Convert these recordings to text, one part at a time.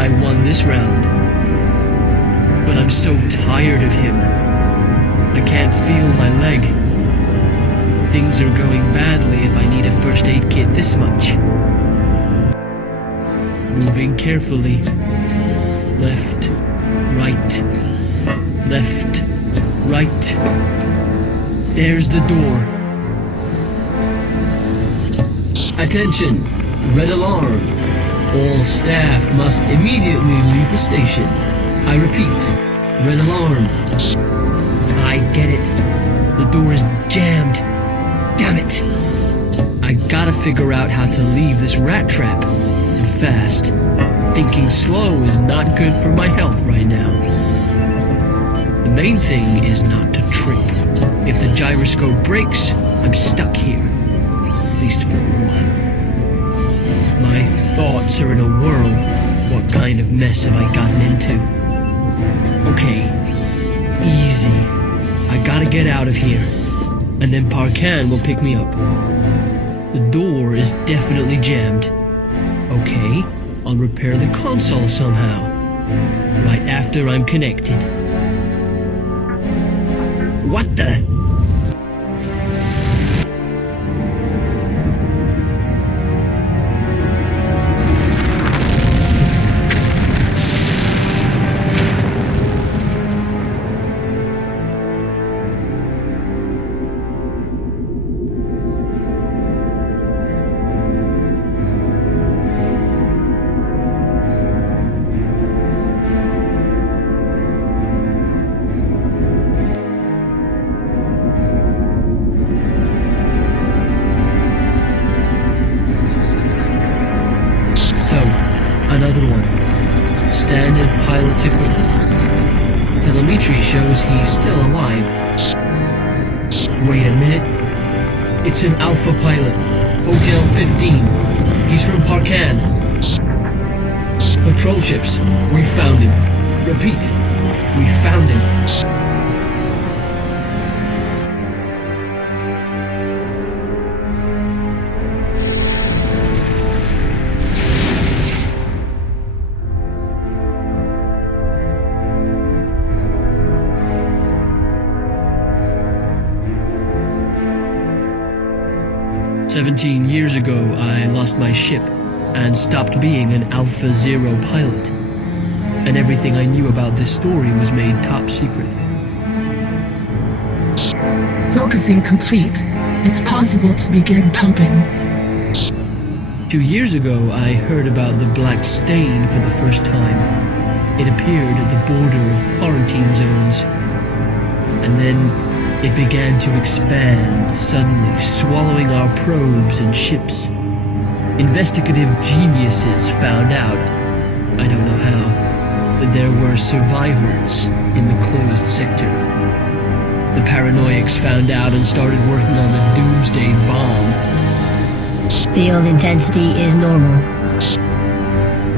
I won this round. But I'm so tired of him. I can't feel my leg. Things are going badly if I need a first aid kit this much. Moving carefully. Left, right, left, right. There's the door. Attention! Red alarm. All staff must immediately leave the station. I repeat, red alarm. I get it. The door is jammed. Damn it! I gotta figure out how to leave this rat trap. And fast. Thinking slow is not good for my health right now. The main thing is not to trip. If the gyroscope breaks, I'm stuck here. At least for a while. My thoughts are in a whirl. What kind of mess have I gotten into? Okay, easy. I gotta get out of here. And then Parkan will pick me up. The door is definitely jammed. Okay, I'll repair the console somehow. Right after I'm connected. What the? So, another one. Standard pilot's equipment. Telemetry shows he's still alive. Wait a minute. It's an Alpha pilot. Hotel 15. He's from Parkan. Patrol ships. We found him. Repeat. We found him. 17 years ago, I lost my ship and stopped being an Alpha Zero pilot. And everything I knew about this story was made top secret. Focusing complete. It's possible to begin pumping. 2 years ago, I heard about the black stain for the first time. It appeared at the border of quarantine zones. And then it began to expand, suddenly swallowing our probes and ships. Investigative geniuses found out, I don't know how, that there were survivors in the closed sector. The paranoiacs found out and started working on the doomsday bomb. Field intensity is normal.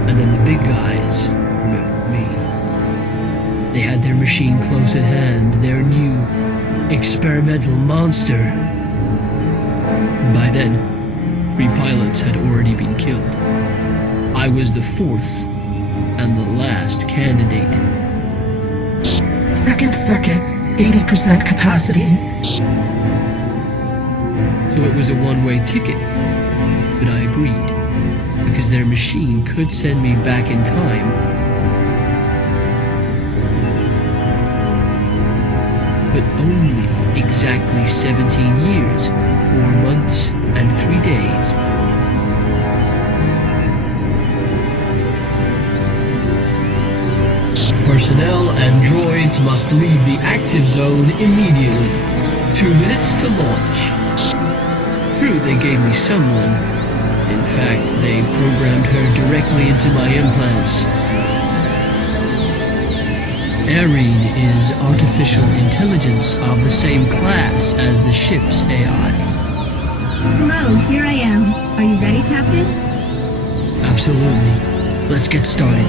And then the big guys remembered me. They had their machine close at hand, their new experimental monster. By then, 3 pilots had already been killed. I was the 4th and the last candidate. Second circuit, 80% capacity. So it was a one-way ticket, but I agreed, because their machine could send me back in time. But only exactly 17 years, 4 months, and 3 days. Personnel and droids must leave the active zone immediately. 2 minutes to launch. True, they gave me someone. In fact, they programmed her directly into my implants. Arene is artificial intelligence of the same class as the ship's AI. Hello, here I am. Are you ready, Captain? Absolutely. Let's get started.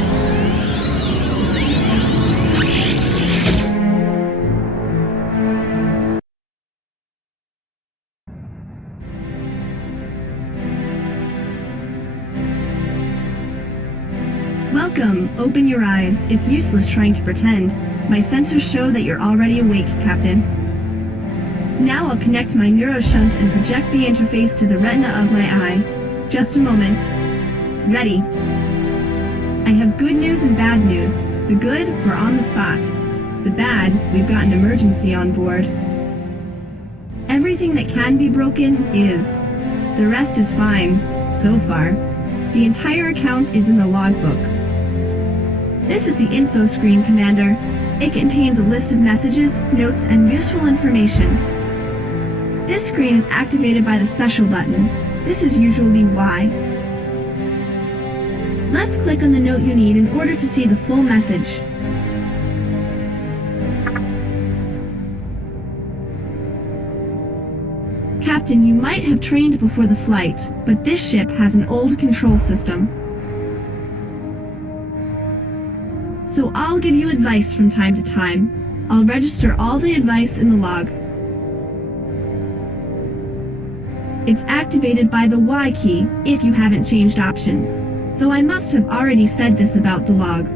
Welcome. Open your eyes. It's useless trying to pretend. My sensors show that you're already awake, Captain. Now I'll connect my neuroshunt and project the interface to the retina of my eye. Just a moment. Ready. I have good news and bad news. The good, we're on the spot. The bad, we've got an emergency on board. Everything that can be broken is. The rest is fine, so far. The entire account is in the logbook. This is the info screen, Commander. It contains a list of messages, notes, and useful information. This screen is activated by the special button. This is usually Y. Left-click on the note you need in order to see the full message. Captain, you might have trained before the flight, but this ship has an old control system. So I'll give you advice from time to time. I'll register all the advice in the log. It's activated by the Y key if you haven't changed options, though I must have already said this about the log.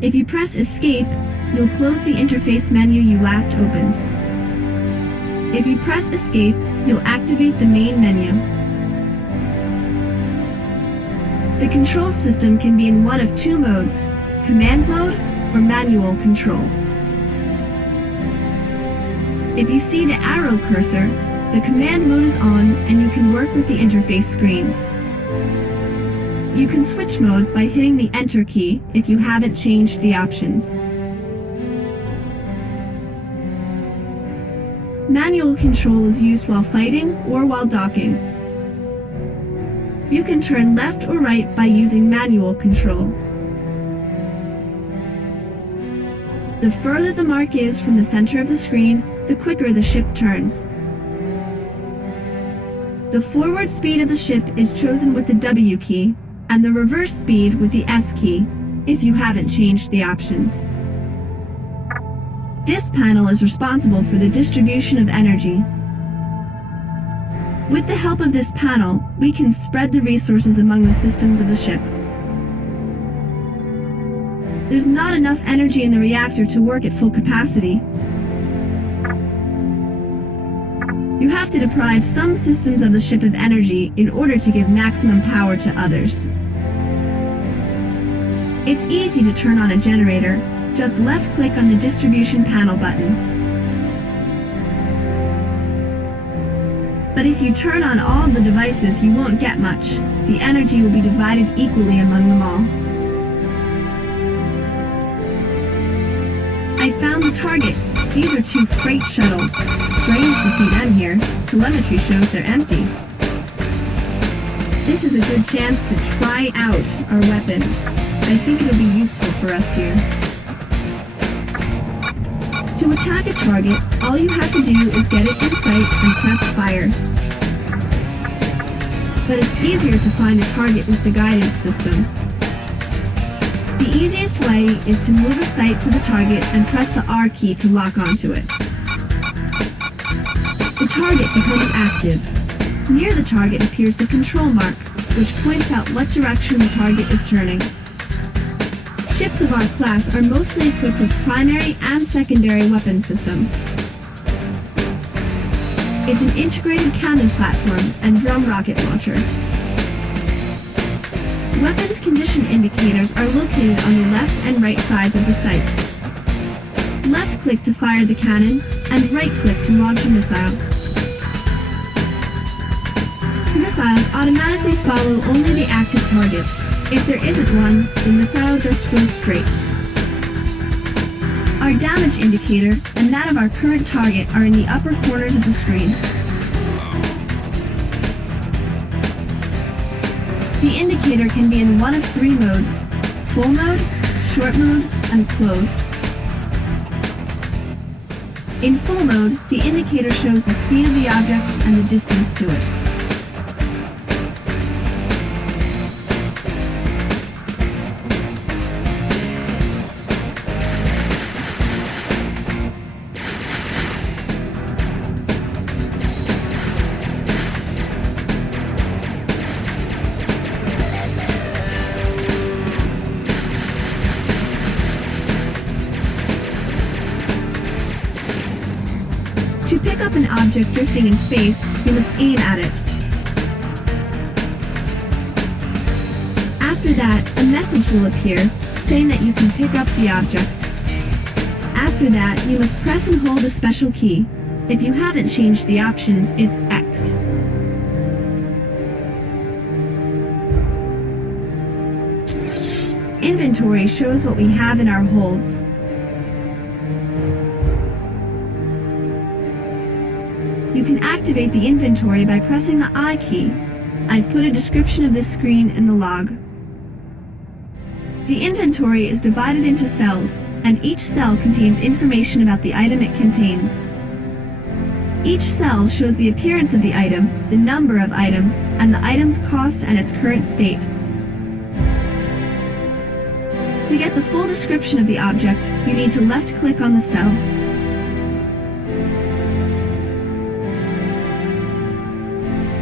If you press Escape, you'll close the interface menu you last opened. If you press Escape, you'll activate the main menu. The control system can be in one of two modes, command mode or manual control. If you see the arrow cursor, the command mode is on and you can work with the interface screens. You can switch modes by hitting the Enter key if you haven't changed the options. Manual control is used while fighting or while docking. You can turn left or right by using manual control. The further the mark is from the center of the screen, the quicker the ship turns. The forward speed of the ship is chosen with the W key, and the reverse speed with the S key, if you haven't changed the options. This panel is responsible for the distribution of energy. With the help of this panel, we can spread the resources among the systems of the ship. There's not enough energy in the reactor to work at full capacity. You have to deprive some systems of the ship of energy in order to give maximum power to others. It's easy to turn on a generator. Just left-click on the distribution panel button. But if you turn on all of the devices, you won't get much. The energy will be divided equally among them all. I found the target. These are two freight shuttles. Strange to see them here. Telemetry shows they're empty. This is a good chance to try out our weapons. I think it'll be useful for us here. To attack a target, all you have to do is get it in sight and press fire. But it's easier to find a target with the guidance system. The easiest way is to move a sight to the target and press the R key to lock onto it. The target becomes active. Near the target appears the control mark, which points out what direction the target is turning. Ships of our class are mostly equipped with primary and secondary weapon systems. It's an integrated cannon platform and drum rocket launcher. Weapons condition indicators are located on the left and right sides of the sight. Left-click to fire the cannon, and right-click to launch a missile. Missiles automatically follow only the active target. If there isn't one, the missile just goes straight. Our damage indicator and that of our current target are in the upper corners of the screen. The indicator can be in one of three modes: full mode, short mode, and closed. In full mode, the indicator shows the speed of the object and the distance to it. an object drifting in space, you must aim at it. After that, a message will appear saying that you can pick up the object. After that, you must press and hold a special key. If you haven't changed the options, it's X. Inventory shows what we have in our holds. You can activate the inventory by pressing the I key. I've put a description of this screen in the log. The inventory is divided into cells, and each cell contains information about the item it contains. Each cell shows the appearance of the item, the number of items, and the item's cost and its current state. To get the full description of the object, you need to left-click on the cell.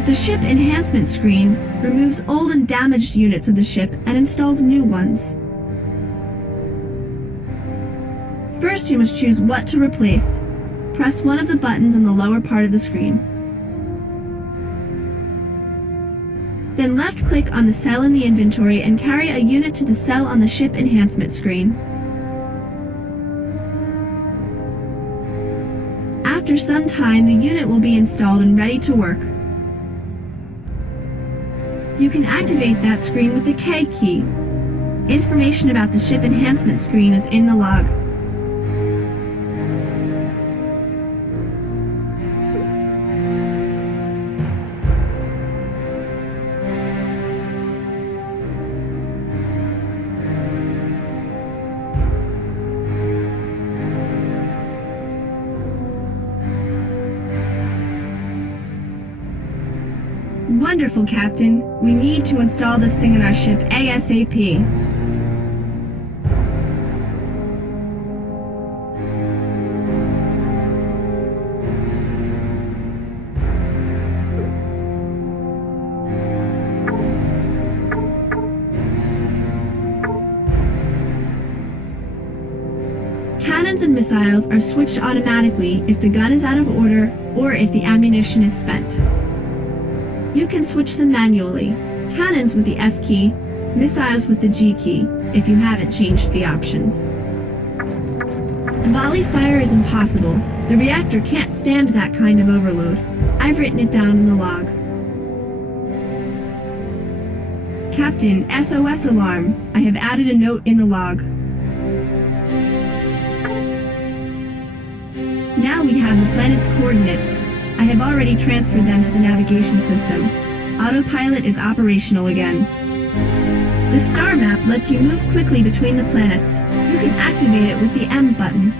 The ship enhancement screen removes old and damaged units of the ship and installs new ones. First, you must choose what to replace. Press one of the buttons in the lower part of the screen. Then left-click on the cell in the inventory and carry a unit to the cell on the ship enhancement screen. After some time, the unit will be installed and ready to work. You can activate that screen with the K key. Information about the ship enhancement screen is in the log. Wonderful, Captain. We need to install this thing in our ship ASAP. Cannons and missiles are switched automatically if the gun is out of order or if the ammunition is spent. You can switch them manually. Cannons with the F key, missiles with the G key, if you haven't changed the options. Volley fire is impossible. The reactor can't stand that kind of overload. I've written it down in the log. Captain, SOS alarm. I have added a note in the log. Now we have the planet's coordinates. I have already transferred them to the navigation system. Autopilot is operational again. The star map lets you move quickly between the planets. You can activate it with the M button.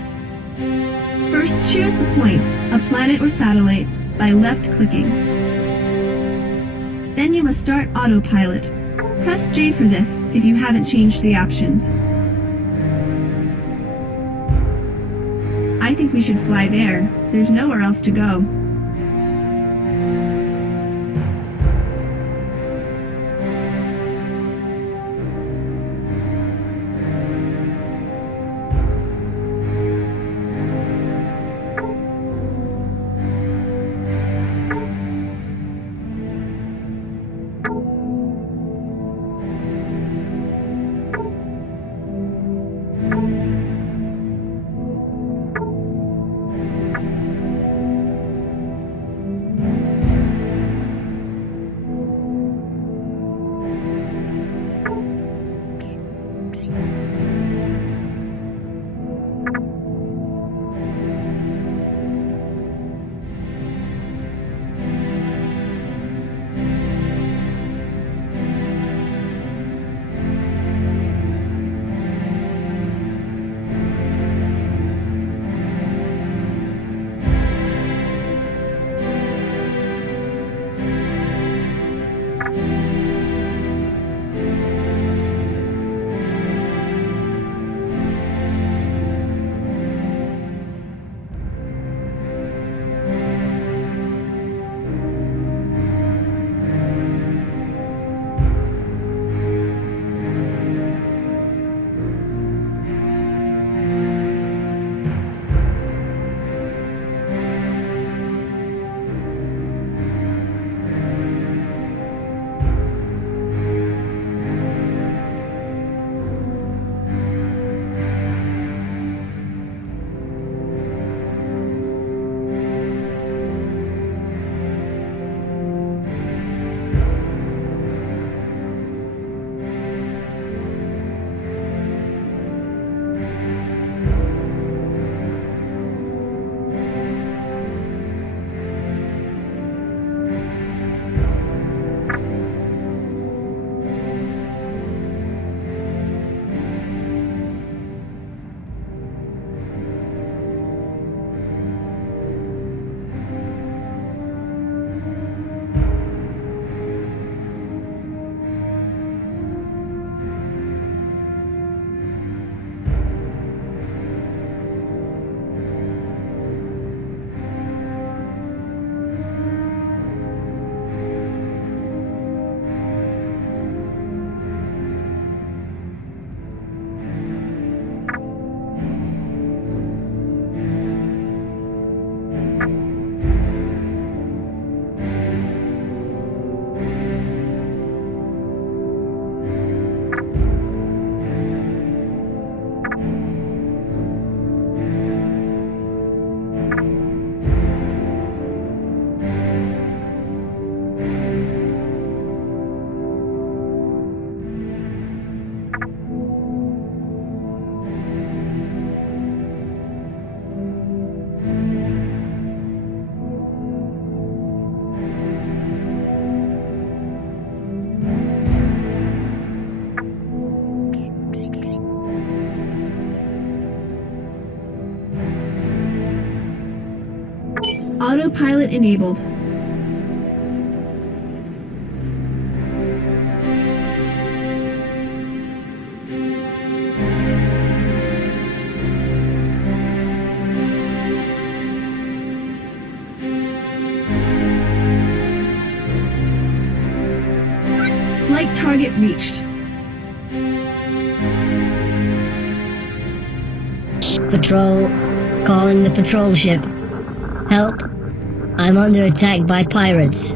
First, choose the point, a planet or satellite, by left-clicking. Then you must start autopilot. Press J for this if you haven't changed the options. I think we should fly there. There's nowhere else to go. Autopilot enabled. Flight target reached. Patrol. Calling the patrol ship. Help. I'm under attack by pirates.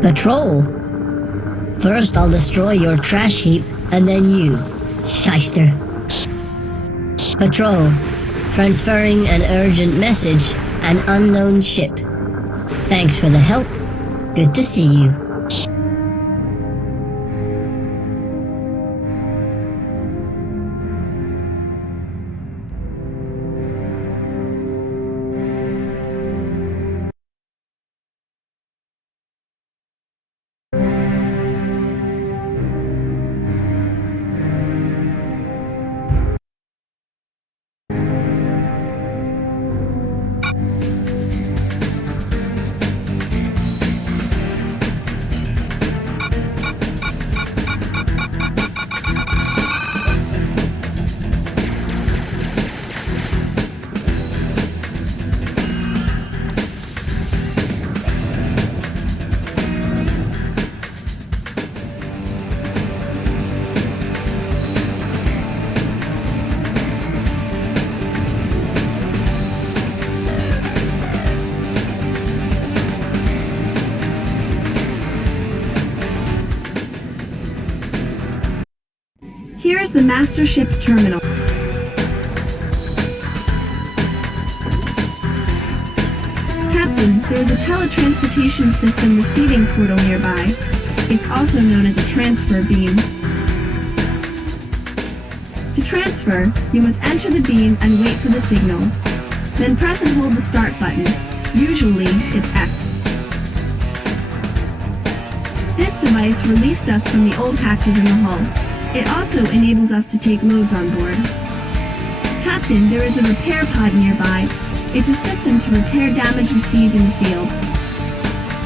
Patrol. First I'll destroy your trash heap, and then you, shyster. Patrol. Transferring an urgent message, an unknown ship. Thanks for the help. Good to see you. Here is the master ship terminal. Captain, there is a teletransportation system receiving portal nearby. It's also known as a transfer beam. To transfer, you must enter the beam and wait for the signal. Then press and hold the start button. Usually, it's X. This device released us from the old hatches in the hull. It also enables us to take loads on board. Captain, there is a repair pod nearby. It's a system to repair damage received in the field.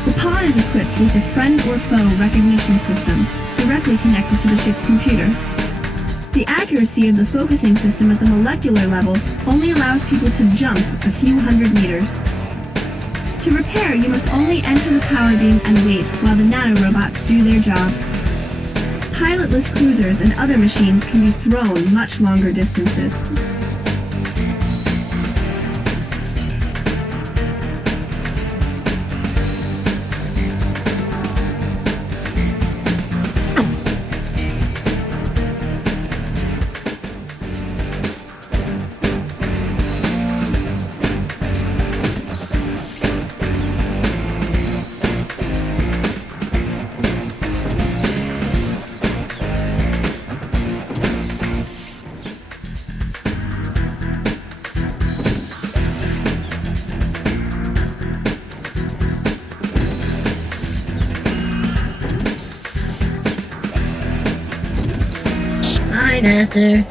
The pod is equipped with a friend or foe recognition system, directly connected to the ship's computer. The accuracy of the focusing system at the molecular level only allows people to jump a few hundred meters. To repair, you must only enter the power beam and wait while the nanorobots do their job. Pilotless cruisers and other machines can be thrown much longer distances. Hi, Master.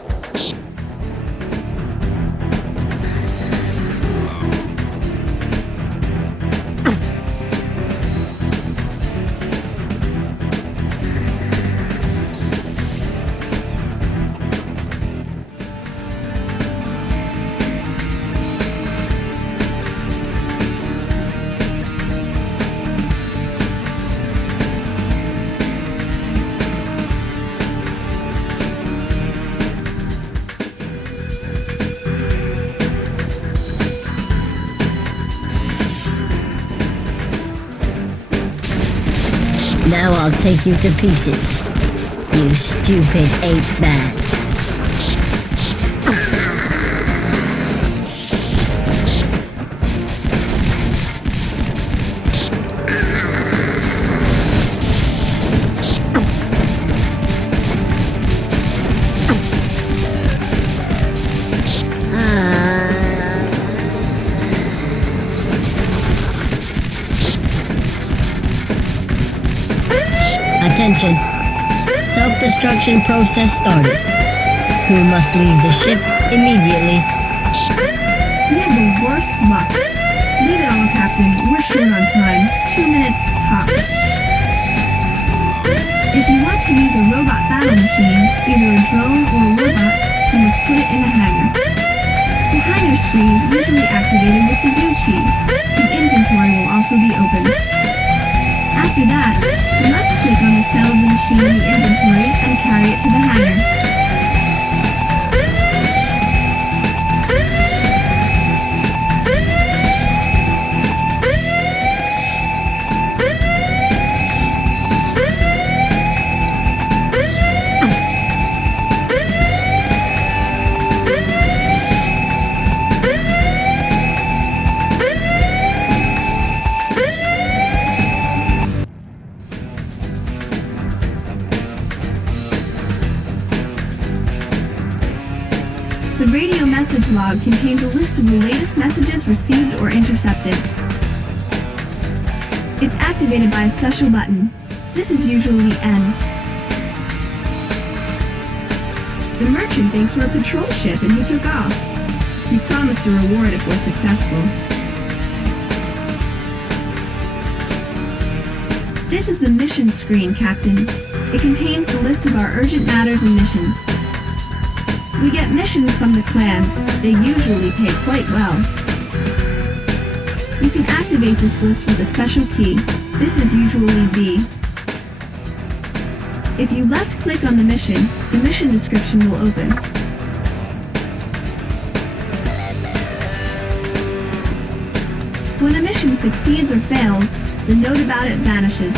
Now I'll take you to pieces, you stupid ape man. Attention. Self-destruction process started. Crew must leave the ship immediately. You have the worst luck. Leave it all, Captain. We're short on time. 2 minutes, tops. If you want to use a robot battle machine, either a drone or a robot, you must put it in the hangar. The hangar screen is usually activated with the U key. The inventory will also be opened. After that, you must click on the cell of the machine in the inventory and carry it to the hangar. The radio message log contains a list of the latest messages received or intercepted. It's activated by a special button. This is usually N. The merchant thinks we're a patrol ship and he took off. We promised a reward if we're successful. This is the mission screen, Captain. It contains the list of our urgent matters and missions. We get missions from the clans. They usually pay quite well. You can activate this list with a special key. This is usually B. If you left-click on the mission description will open. When a mission succeeds or fails, the note about it vanishes.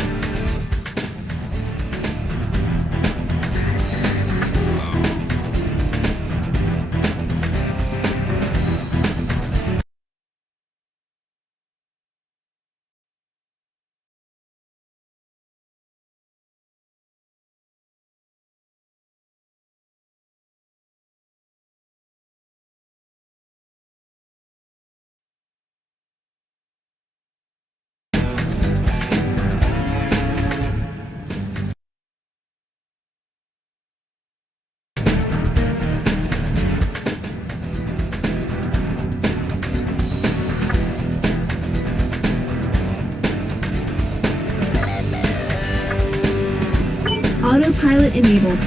Autopilot enabled.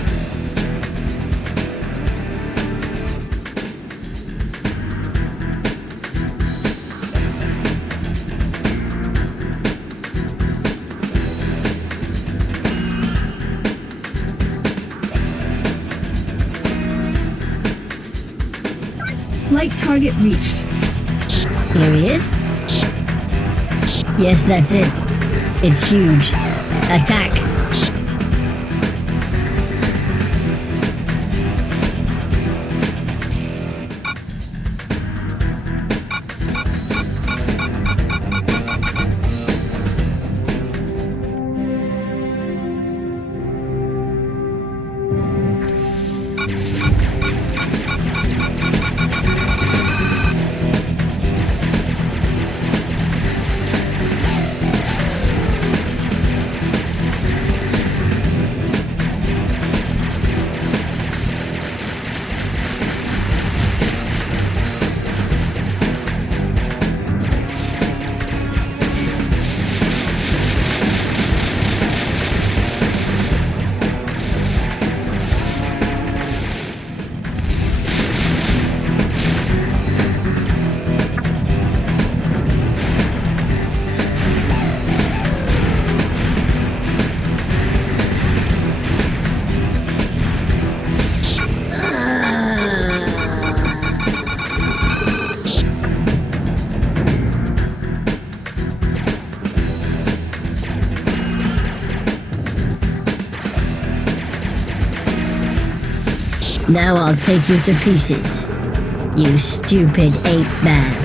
Flight target reached. Here he is. Yes, that's it. It's huge. Attack. Now I'll take you to pieces, you stupid ape man.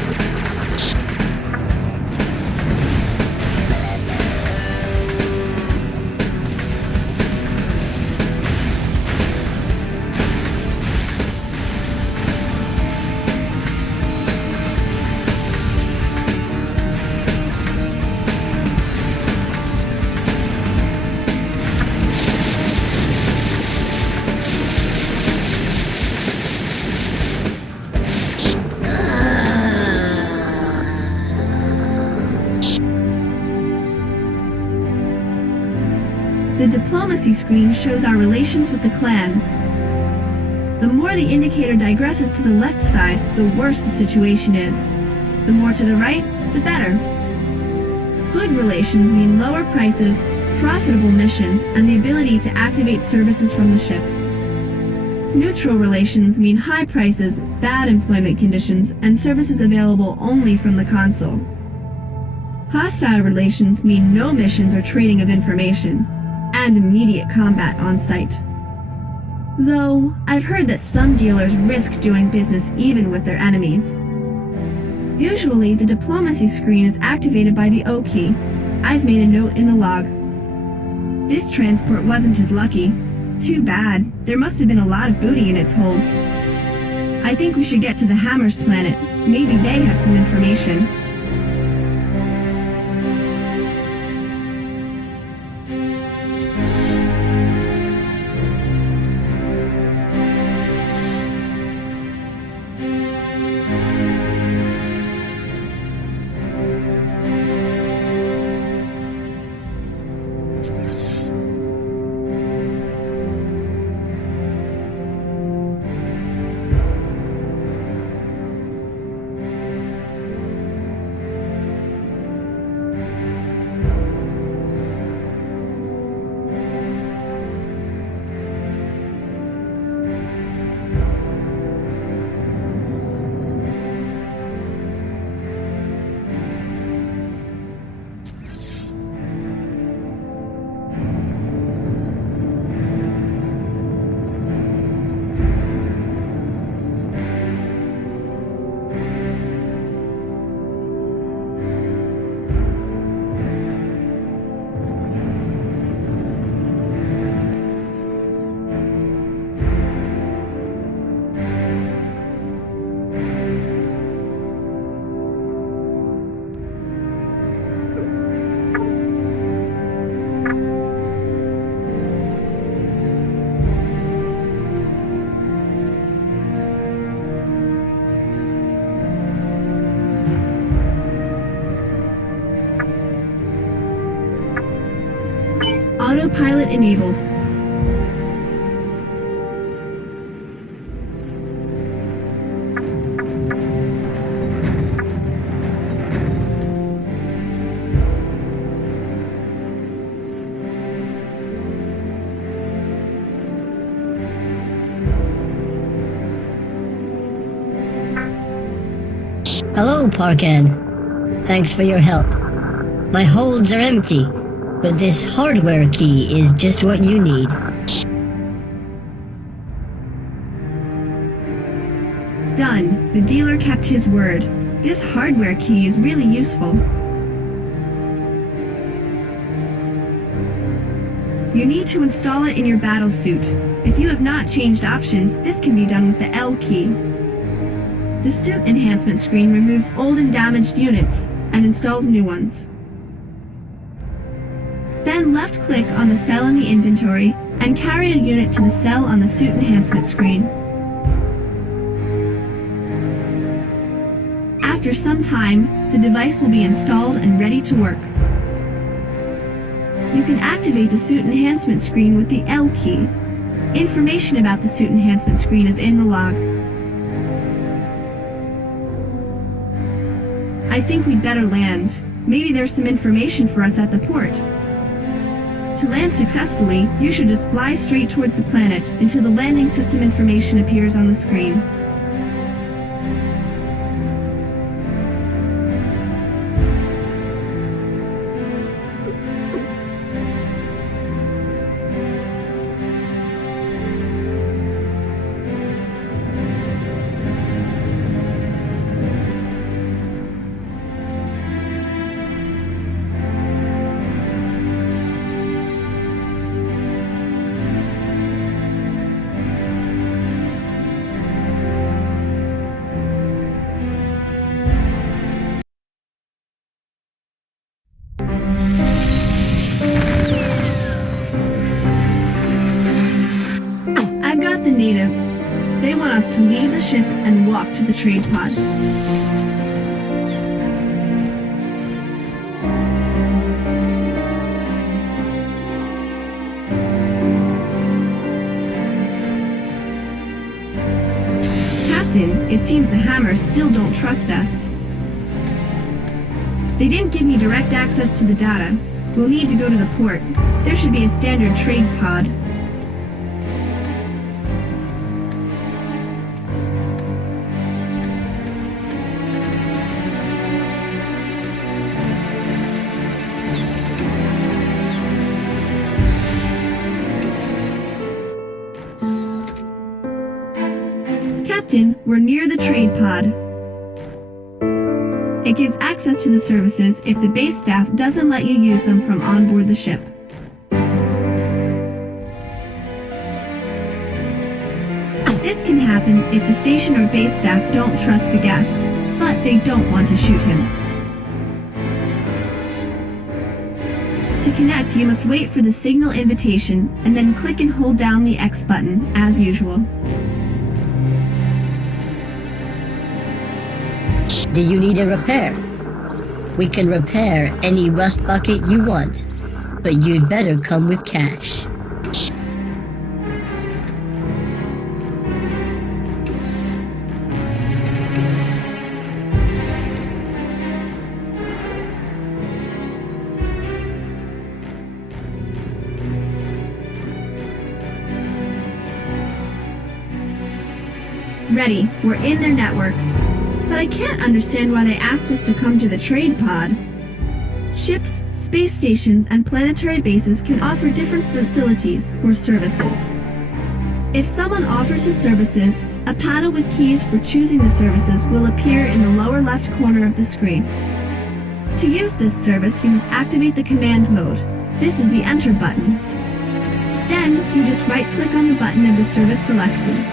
diplomacy screen shows our relations with the clans. The more the indicator digresses to the left side, the worse the situation is. The more to the right, the better. Good relations mean lower prices, profitable missions, and the ability to activate services from the ship. Neutral relations mean high prices, bad employment conditions, and services available only from the console. Hostile relations mean no missions or trading of information, and immediate combat on site. Though, I've heard that some dealers risk doing business even with their enemies. Usually, the diplomacy screen is activated by the O key. I've made a note in the log. This transport wasn't as lucky. Too bad. There must have been a lot of booty in its holds. I think we should get to the Hammers planet. Maybe they have some information. Autopilot enabled. Hello, Parkan. Thanks for your help. My holds are empty, but this hardware key is just what you need. Done. The dealer kept his word. This hardware key is really useful. You need to install it in your battle suit. If you have not changed options, this can be done with the L key. The suit enhancement screen removes old and damaged units and installs new ones. Then left-click on the cell in the inventory and carry a unit to the cell on the suit enhancement screen. After some time, the device will be installed and ready to work. You can activate the suit enhancement screen with the L key. Information about the suit enhancement screen is in the log. I think we'd better land. Maybe there's some information for us at the port. To land successfully, you should just fly straight towards the planet until the landing system information appears on the screen. Natives. They want us to leave the ship and walk to the trade pod. Captain, it seems the Hammers still don't trust us. They didn't give me direct access to the data. We'll need to go to the port. There should be a standard trade pod. Captain, we're near the trade pod. It gives access to the services if the base staff doesn't let you use them from on board the ship. This can happen if the station or base staff don't trust the guest, but they don't want to shoot him. To connect, you must wait for the signal invitation and then click and hold down the X button, as usual. Do you need a repair? We can repair any rust bucket you want, but you'd better come with cash. Ready, we're in their network. But I can't understand why they asked us to come to the trade pod. Ships, space stations, and planetary bases can offer different facilities or services. If someone offers his services, a panel with keys for choosing the services will appear in the lower left corner of the screen. To use this service, you must activate the command mode. This is the Enter button. Then, you just right-click on the button of the service selected.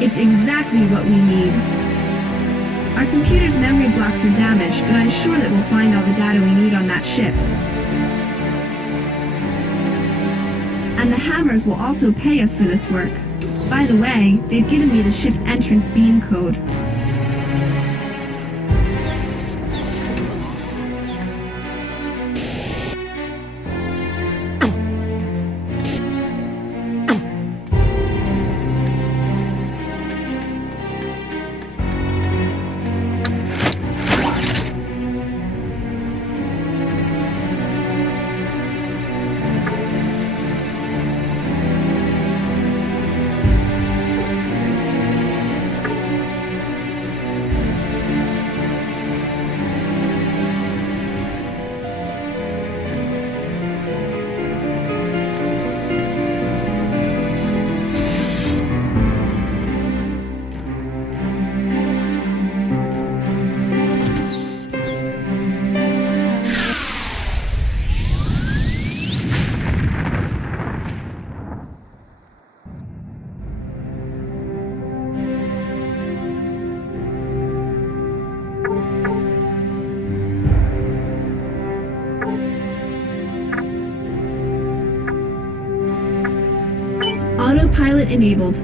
It's exactly what we need. Our computer's memory blocks are damaged, but I'm sure that we'll find all the data we need on that ship. And the Hammers will also pay us for this work. By the way, they've given me the ship's entrance beam code. Pilot enabled.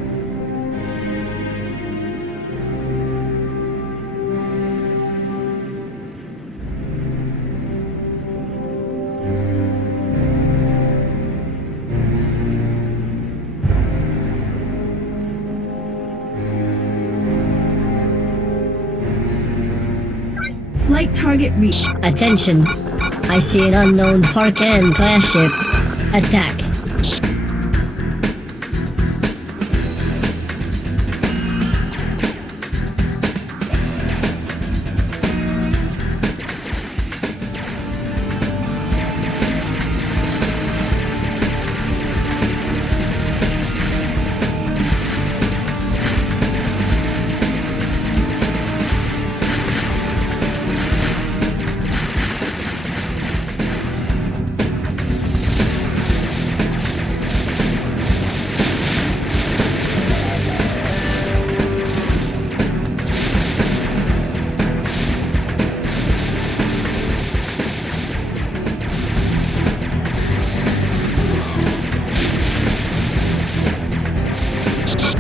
Flight target reached. Attention. I see an unknown Parkan class ship. Attack.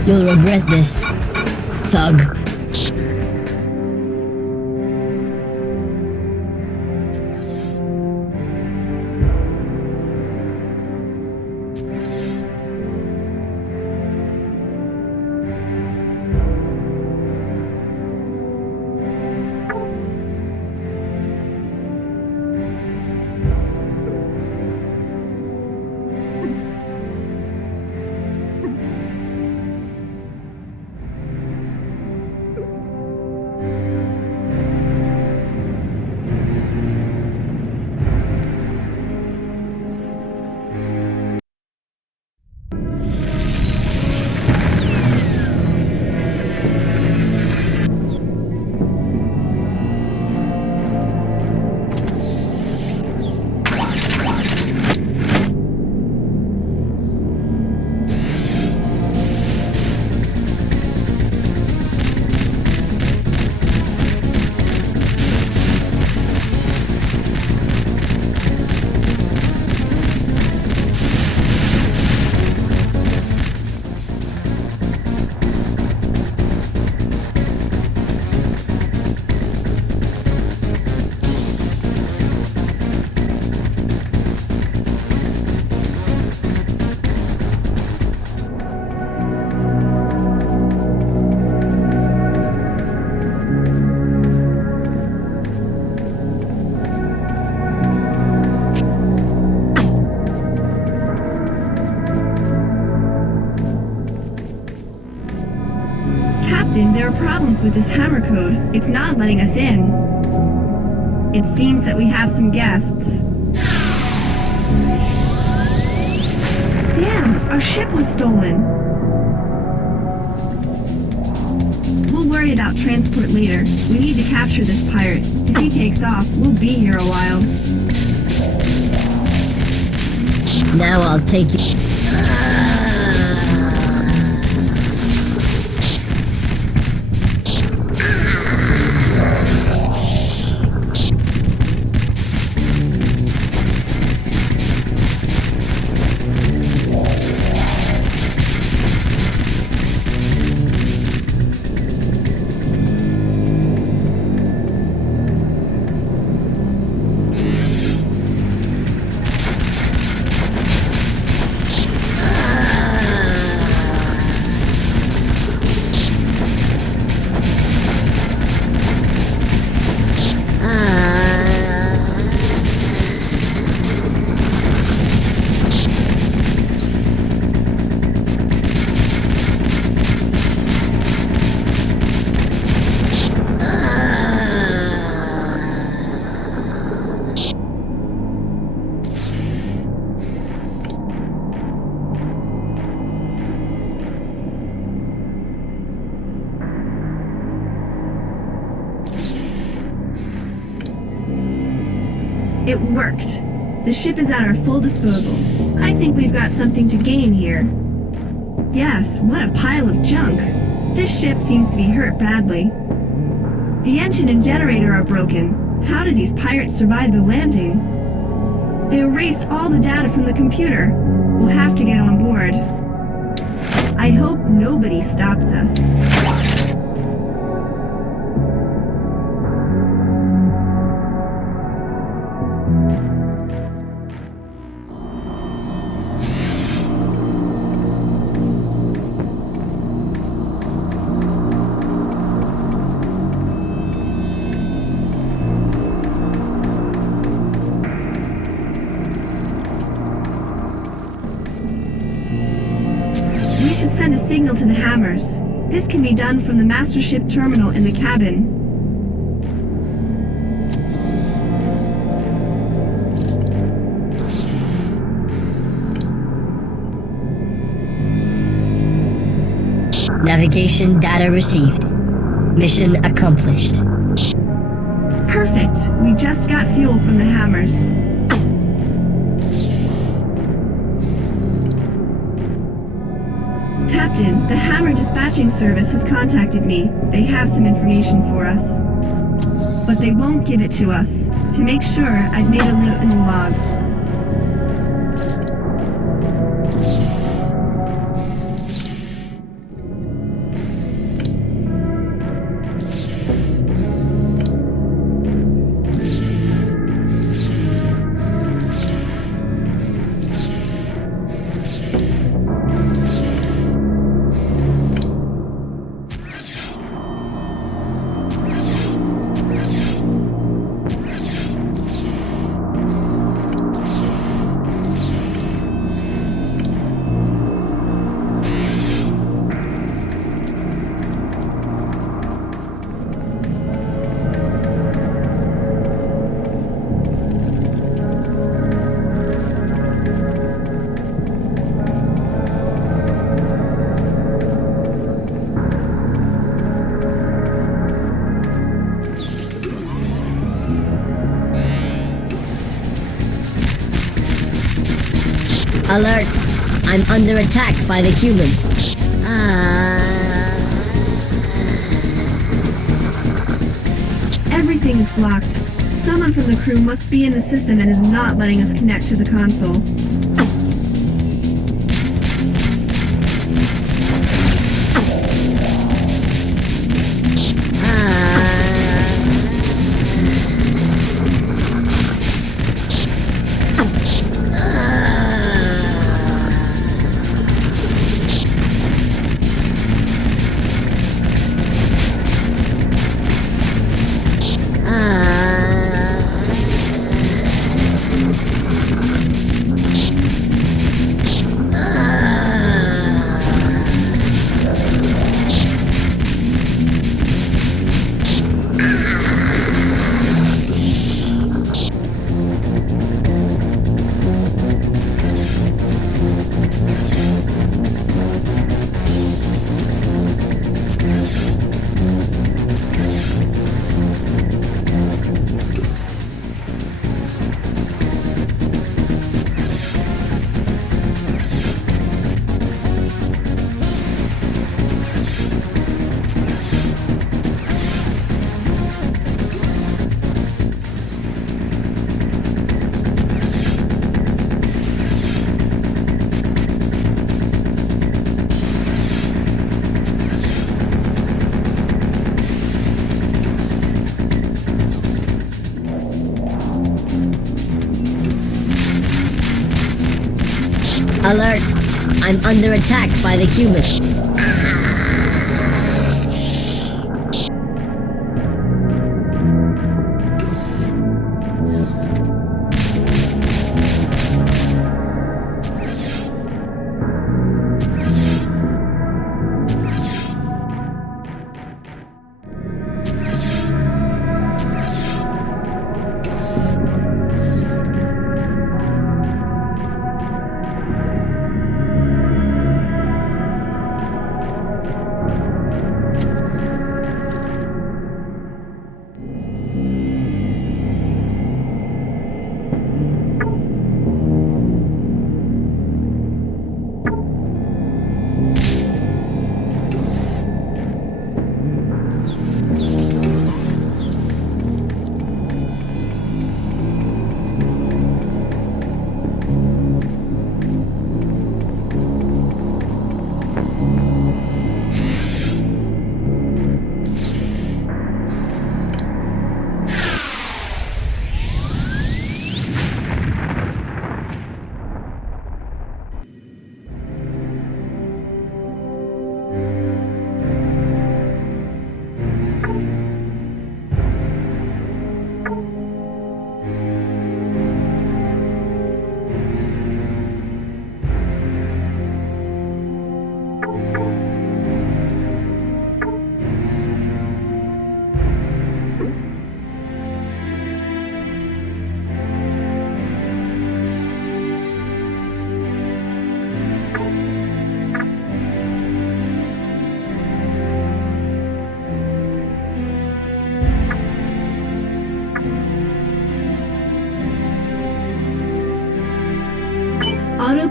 You'll regret this, thug. Captain, there are problems with this hammer code. It's not letting us in. It seems that we have some guests. Damn, our ship was stolen. We'll worry about transport later. We need to capture this pirate. If he takes off, we'll be here a while. Now I'll take you. It worked. The ship is at our full disposal. I think we've got something to gain here. Yes, what a pile of junk. This ship seems to be hurt badly. The engine and generator are broken. How did these pirates survive the landing? They erased all the data from the computer. We'll have to get on board. I hope nobody stops us. We should send a signal to the hammers. This can be done from the master ship terminal in the cabin. Navigation data received. Mission accomplished. Perfect. We just got fuel from the hammers. Captain, the Hammer Dispatching Service has contacted me. They have some information for us. But they won't give it to us. To make sure, I've made a note in the log. Alert! I'm under attack by the human. Everything is blocked. Someone from the crew must be in the system and is not letting us connect to the console. Alert! I'm under attack by the human.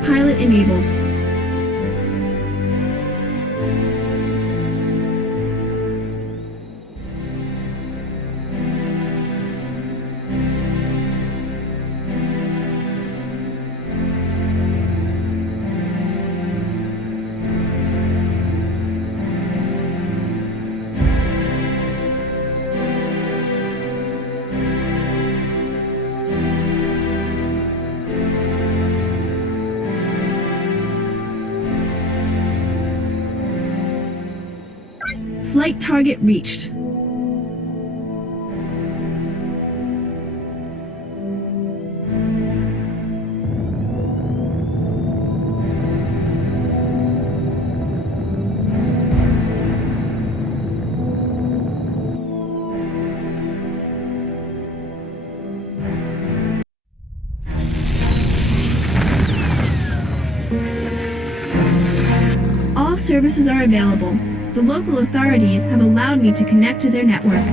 Autopilot enabled. Flight target reached. All services are available. The local authorities have allowed me to connect to their network.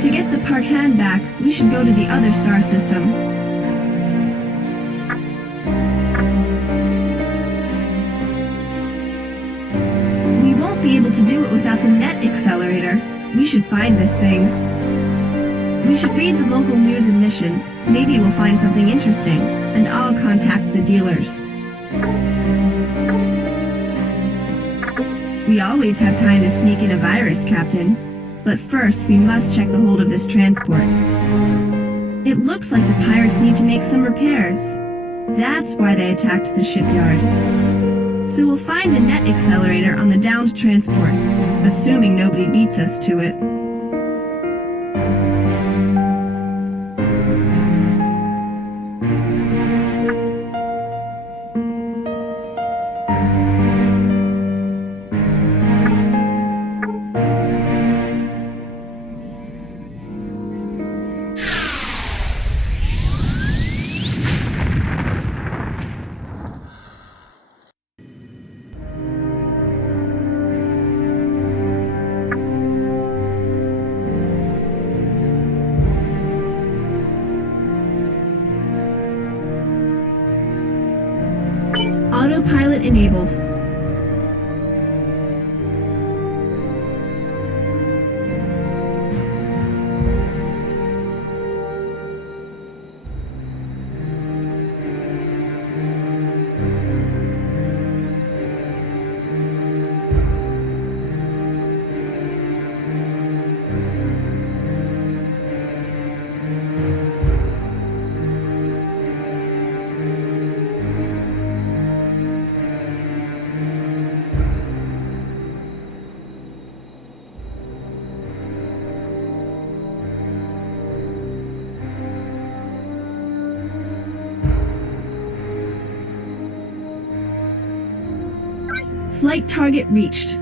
To get the Parkan back, we should go to the other star system. We won't be able to do it without the net accelerator. We should find this thing. We should read the local news and missions. Maybe we'll find something interesting, and I'll contact the dealers. We always have time to sneak in a virus, Captain. But first, we must check the hold of this transport. It looks like the pirates need to make some repairs. That's why they attacked the shipyard. So we'll find the net accelerator on the downed transport, assuming nobody beats us to it. Autopilot enabled. Flight target reached.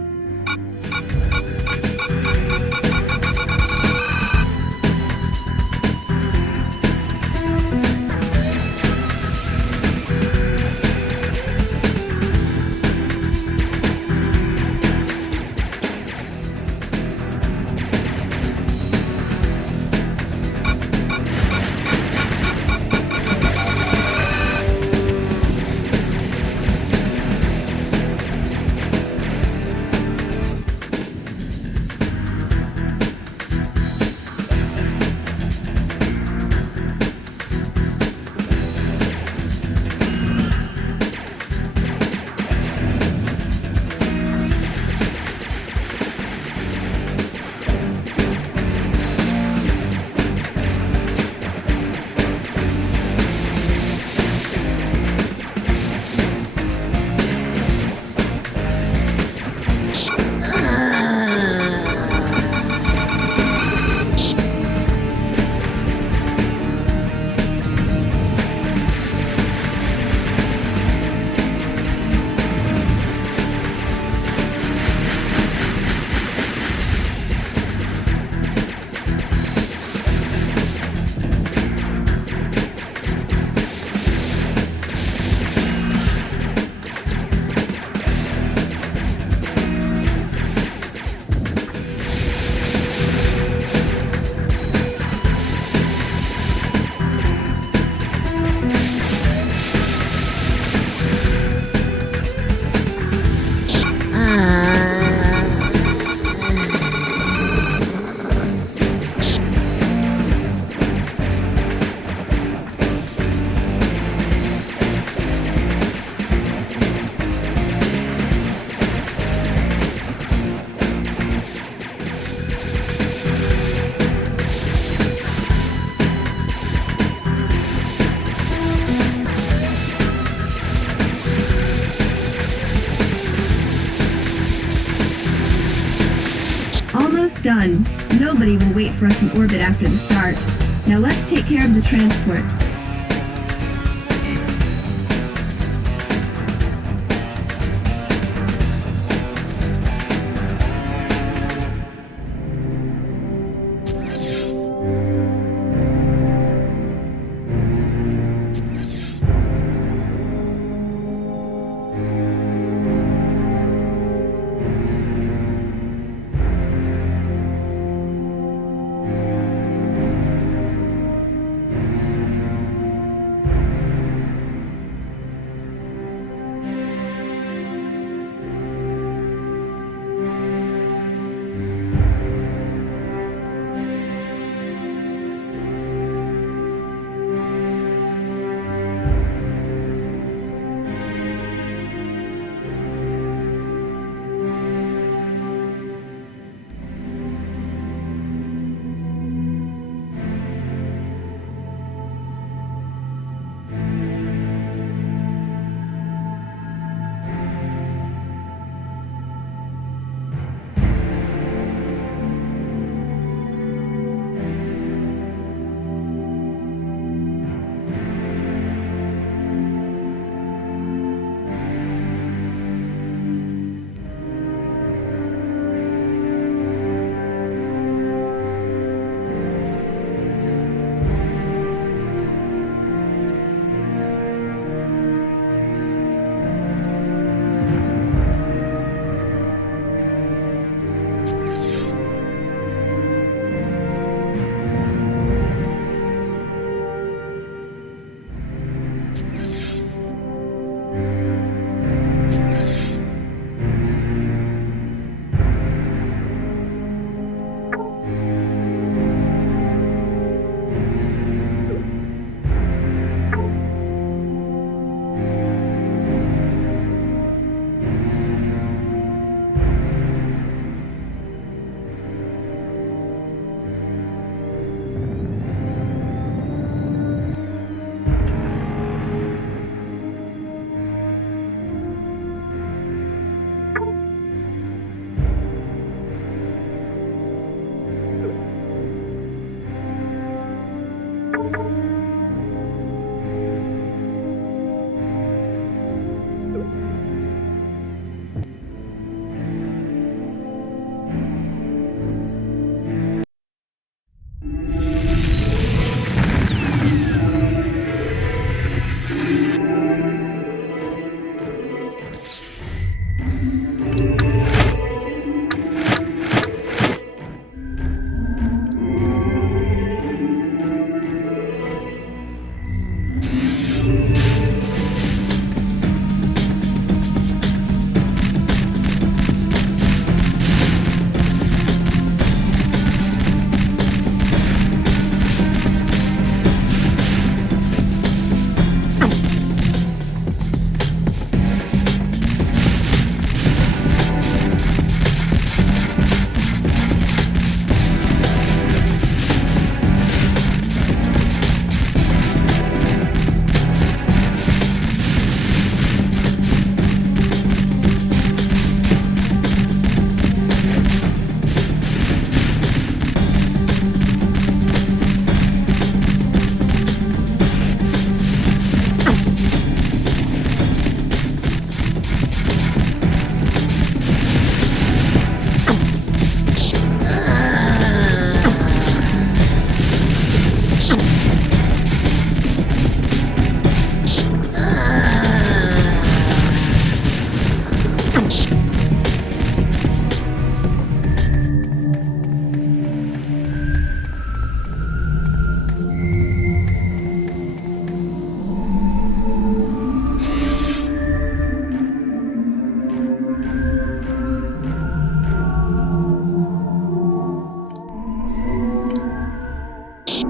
Nobody will wait for us in orbit after the start. Now let's take care of the transport.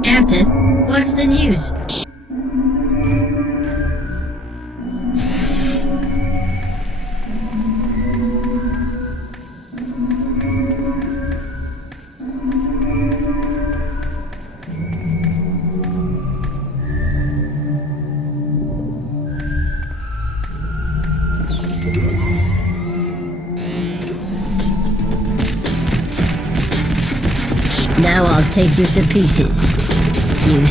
Captain, what's the news? Now I'll take you to pieces. You